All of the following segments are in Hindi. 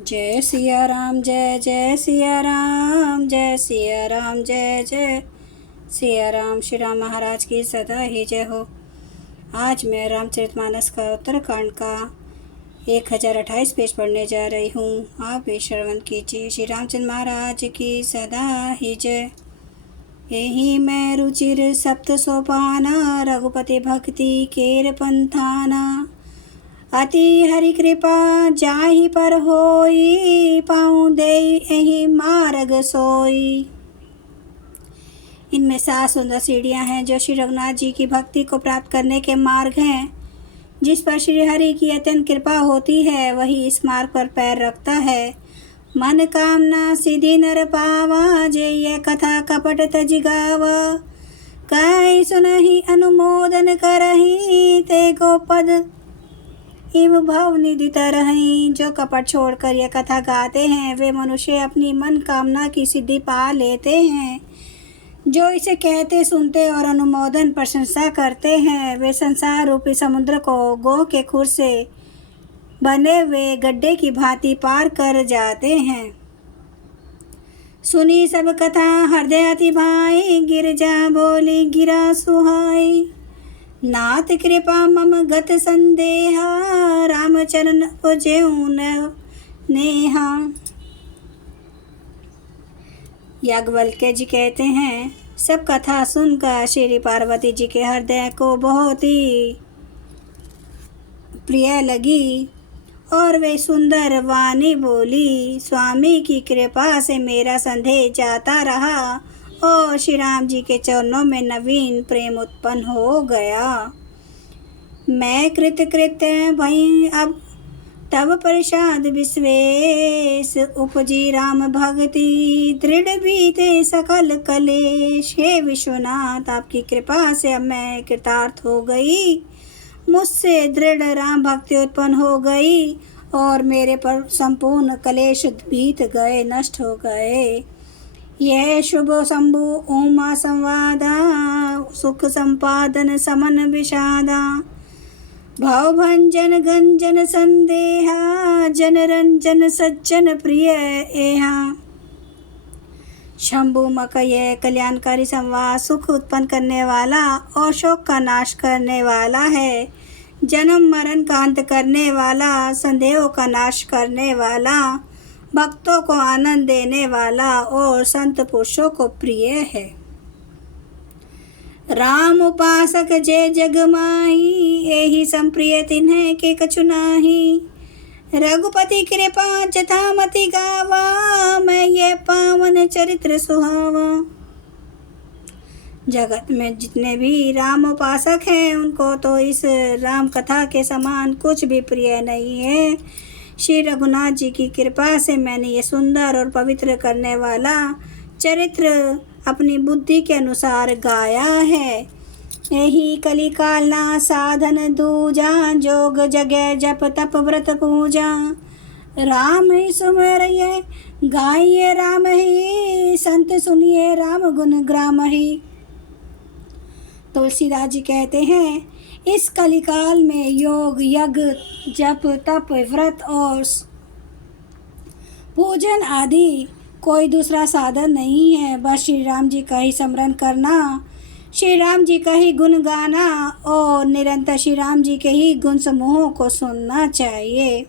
जय सिया राम, जय जय सिया राम, जय सिया राम, जय जय सिया राम। श्री राम महाराज की सदा ही जय हो। आज मैं रामचरितमानस का उत्तरकांड का 1028 पेज पढ़ने जा रही हूँ। आप भी श्रवण कीजिए। श्री रामचंद्र महाराज की सदा ही जय। यही मैं रुचिर सप्त सोपाना, रघुपति भक्ति केर पंथाना। अति हरि कृपा जाहि पर होई, पाऊँ दे यही मार्ग सोई। इनमें 7 सुंदर सीढ़ियाँ हैं जो श्री रघुनाथ जी की भक्ति को प्राप्त करने के मार्ग हैं। जिस पर श्री हरि की अत्यंत कृपा होती है वही इस मार्ग पर पैर रखता है। मन कामना सिद्धि नर पावा, जे ये कथा कपट तज गावा। कहीं सुनहि अनुमोदन करहि, ते को पद इव भव निधि तरहि। जो कपट छोड़कर यह कथा गाते हैं वे मनुष्य अपनी मन कामना की सिद्धि पा लेते हैं। जो इसे कहते सुनते और अनुमोदन प्रशंसा करते हैं वे संसार रूपी समुद्र को गौ के खुर से बने हुए गड्ढे की भांति पार कर जाते हैं। सुनी सब कथा हृदय अति भाई, गिरजा बोली गिरा सुहाई। नाथ कृपा मम गत संदेहा, रामचरण उजेऊ नेहा। याज्ञवल्क्य जी कहते हैं, सब कथा सुनकर श्री पार्वती जी के हृदय को बहुत ही प्रिय लगी और वे सुंदर वाणी बोली। स्वामी की कृपा से मेरा संदेह जाता रहा और श्री राम जी के चरणों में नवीन प्रेम उत्पन्न हो गया। मैं कृतकृत्य भई अब तब प्रसाद विश्वेश, उपजी राम भक्ति दृढ़ बीते सकल कलेश। हे विश्वनाथ, आपकी कृपा से अब मैं कृतार्थ हो गई। मुझसे दृढ़ राम भक्ति उत्पन्न हो गई और मेरे पर संपूर्ण कलेश बीत गए, नष्ट हो गए। यह शुभ शंभु उमा संवादा, सुख संपादन समन विषादा। भव भंजन गंजन संदेहा, जन रंजन सज्जन प्रिय एहा। शंभु मक यह कल्याणकारी संवाद सुख उत्पन्न करने वाला और शोक का नाश करने वाला है। जन्म मरण का अंत करने वाला, संदेहों का नाश करने वाला, भक्तों को आनंद देने वाला और संत पुरुषों को प्रिय है। राम उपासक जय जग माही, यही संप्रिय तिन्ह के कछु नाही। रघुपति कृपा जथामति गावा, मैं ये पावन चरित्र सुहावा। जगत में जितने भी राम उपासक हैं उनको तो इस राम कथा के समान कुछ भी प्रिय नहीं है। श्री रघुनाथ जी की कृपा से मैंने ये सुंदर और पवित्र करने वाला चरित्र अपनी बुद्धि के अनुसार गाया है। यही कलिकालना साधन दूजा, जोग जगह जप तप व्रत पूजा। राम ही सुमरिए गाइए राम ही, संत सुनिए राम गुण ग्राम ही। तुलसीदास जी कहते हैं, इस कलिकाल में योग यज्ञ जप तप व्रत और पूजन आदि कोई दूसरा साधन नहीं है। बस श्री राम जी का ही स्मरण करना, श्री राम जी का ही गुण गाना और निरंतर श्री राम जी के ही गुण समूहों को सुनना चाहिए।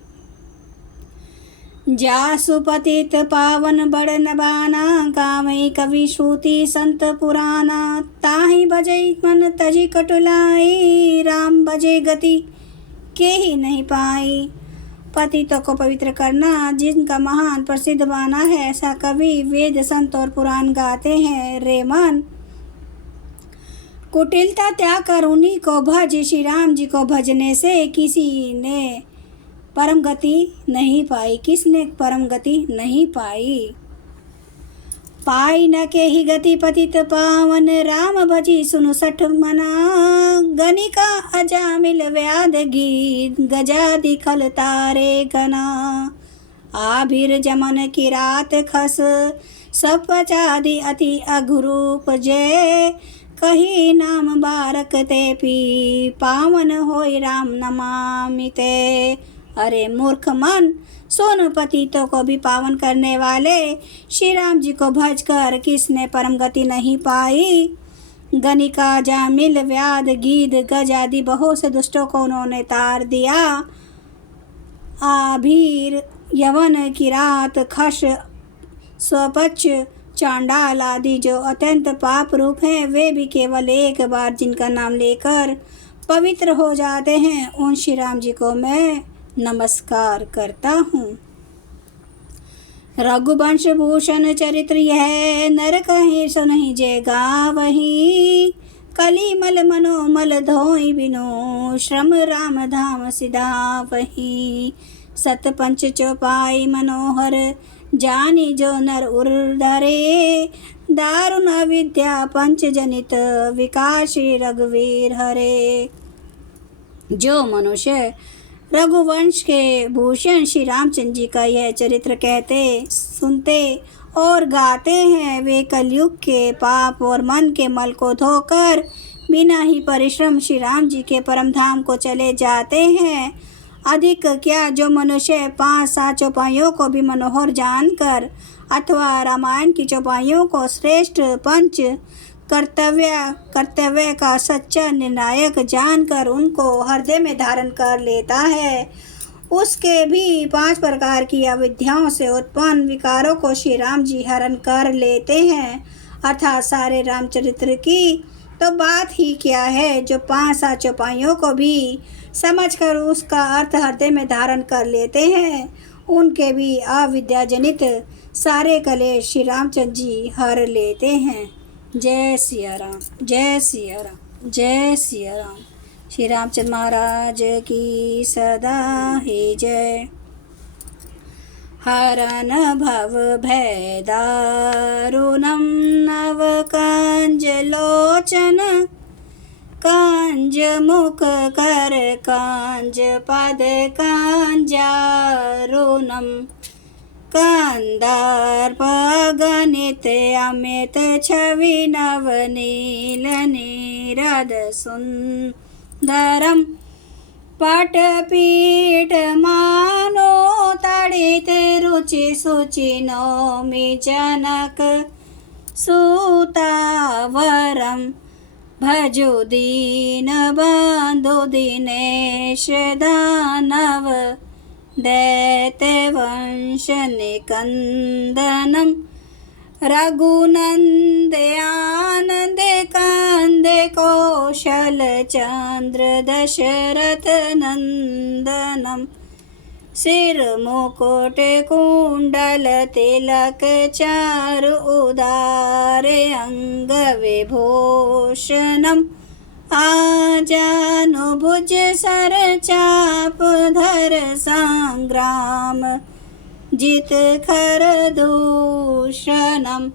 जासु पतित पावन बड़ नबाना, गावई कवि श्रुति संत पुराना। ताहि भजई मन तजी कटुलाई, राम भजे गति के ही नहीं पाई। पतितों को पवित्र करना जिनका महान प्रसिद्ध बाना है, ऐसा कवि वेद संत और पुराण गाते हैं। रे मन, कुटिलता त्याग कर उन्हीं को भज। श्री राम जी को भजने से किसी ने परम गति नहीं पाई। किसने परम गति नहीं पाई? पाई न के ही गति पतित पावन, राम भजी सुनु सठ मना। गणिका अजामिल व्याध गीत, गजादि खल तारे गना। आभिर जमन की रात खस, सब पचादि अति अघरूप जय। कही नाम बारक ते पी, पावन होई राम नमामि ते। अरे मूर्ख मन, सोन पतितों को भी पावन करने वाले श्री राम जी को भज कर किसने परम गति नहीं पाई। गनिका, जामिल, व्याध, गीध, गज आदि बहुत से दुष्टों को उन्होंने तार दिया। आभीर, यवन, किरात, खश, स्वपच, चांडाल आदि जो अत्यंत पाप रूप हैं, वे भी केवल एक बार जिनका नाम लेकर पवित्र हो जाते हैं, उन श्री राम जी को मैं नमस्कार करता हूँ। रघुवंश भूषण चरित्र यह, नर कहीं सुनहि जे गावही। कलिमल मनोमल धोई बिनु, श्रम राम धाम सिधावही। सत पंच चौपाई मनोहर, जानी जो नर उर धरे। दारुण विद्या पंच जनित, विकास श्री रघुवीर हरे। जो मनुष्य रघुवंश के भूषण श्री रामचंद्र जी का यह चरित्र कहते, सुनते और गाते हैं, वे कलयुग के पाप और मन के मल को धोकर बिना ही परिश्रम श्री राम जी के परम धाम को चले जाते हैं। अधिक क्या, जो मनुष्य 5-7 चौपाइयों को भी मनोहर जानकर अथवा रामायण की चौपाइयों को श्रेष्ठ पंच कर्तव्य का सच्चा निर्णायक जानकर उनको हृदय में धारण कर लेता है, उसके भी 5 प्रकार की अविद्याओं से उत्पन्न विकारों को श्री राम जी हरण कर लेते हैं। अर्थात सारे रामचरित्र की तो बात ही क्या है, जो 5-7 चौपाइयों को भी समझकर उसका अर्थ हृदय में धारण कर लेते हैं, उनके भी अविद्या जनित सारे कलेश श्री रामचंद्र जी हर लेते हैं। जय सिया राम, जय सिया राम, जय सिया राम। श्री रामचंद्र महाराज की सदा ही जय। हरन भव भय दारुणं नव कांज लोचन। कांज मुख कर कांज पद कांजारुणम। कंदार्प गणित अमित छवि नवनील नीरद सुंदरम। पटपीठ मानो तड़ित रुचि सुचि नौमि जनक सुतावरम। भजो दीन बंधु दिनेश दानव दैत्यवंश निकंदनम। रघुनंद आनंद कंद कौशल चंद्र दशरथ नंदनम। सिर मुकुट कुंडल तिलक चारु उदार अंग विभूषणम। आजानुभुज सर चाप धर संग्राम जित खर दूषणम।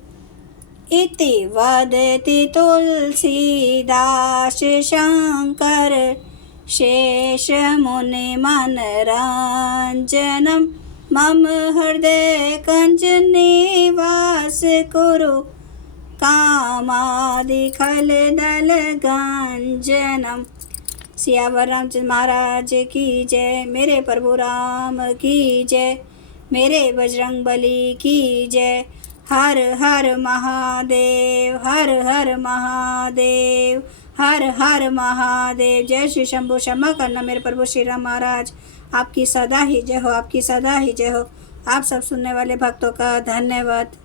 इति वदति तुलसीदास शंकर शेष मुनि मनरंजनम। मम हृदय कंज निवास कुरु कामादि खल दल गंजनम। सियावर रामचंद्र महाराज की जय। मेरे प्रभु राम की जय। मेरे बजरंग बली की जय। हर हर महादेव, हर हर महादेव, हर हर महादेव। जय श्री शंभु। क्षमा करना मेरे प्रभु श्री राम महाराज, आपकी सदा ही जय हो, आपकी सदा ही जय हो। आप सब सुनने वाले भक्तों का धन्यवाद।